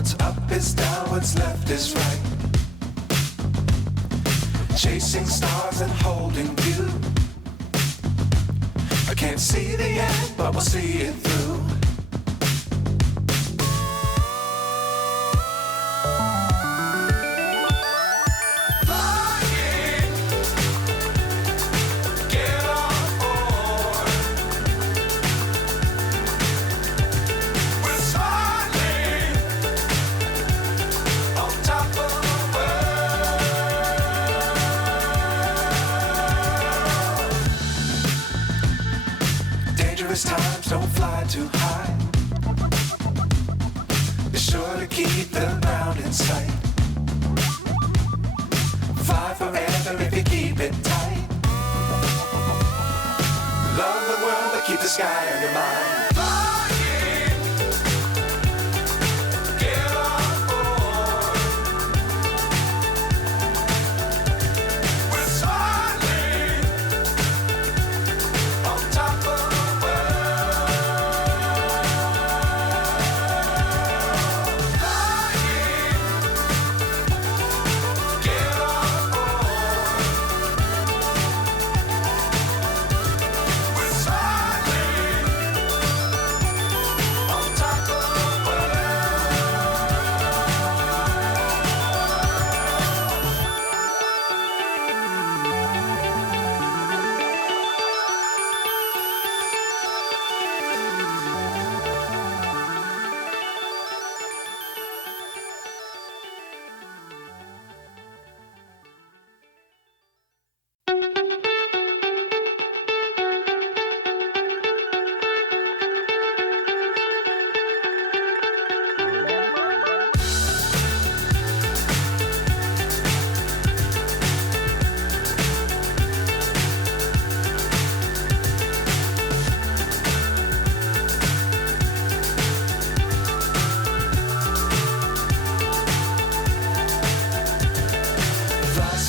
What's up is down, what's left is right. Chasing stars and holding you. I can't see the end, but we'll see it through. Times don't fly too high. Be sure to keep the ground in sight. Fly forever if you keep it tight. Love the world but keep the sky on your mind.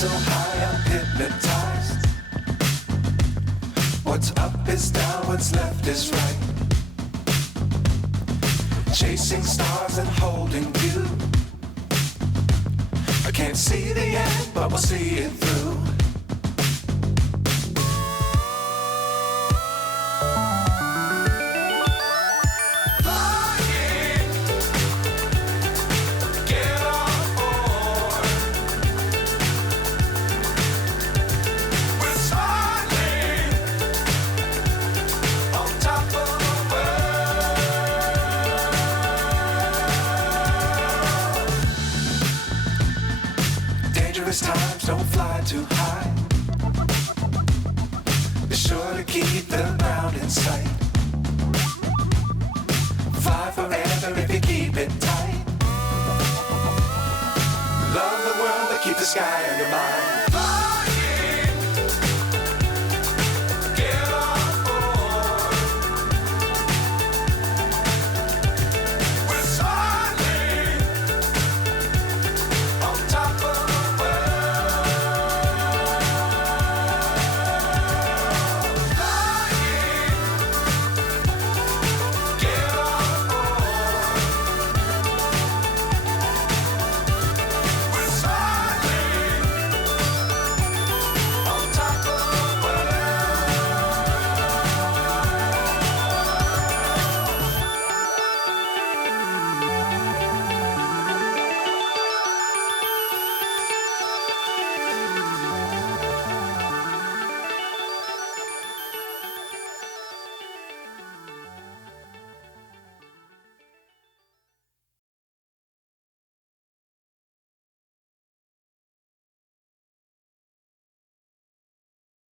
So high I'm hypnotized. What's up is down, what's left is right. Chasing stars and holding you. I can't see the end, but we'll see it through. Times don't fly too high. Be sure to keep the ground in sight. Fly forever if you keep it tight. Love the world but keep the sky on your mind.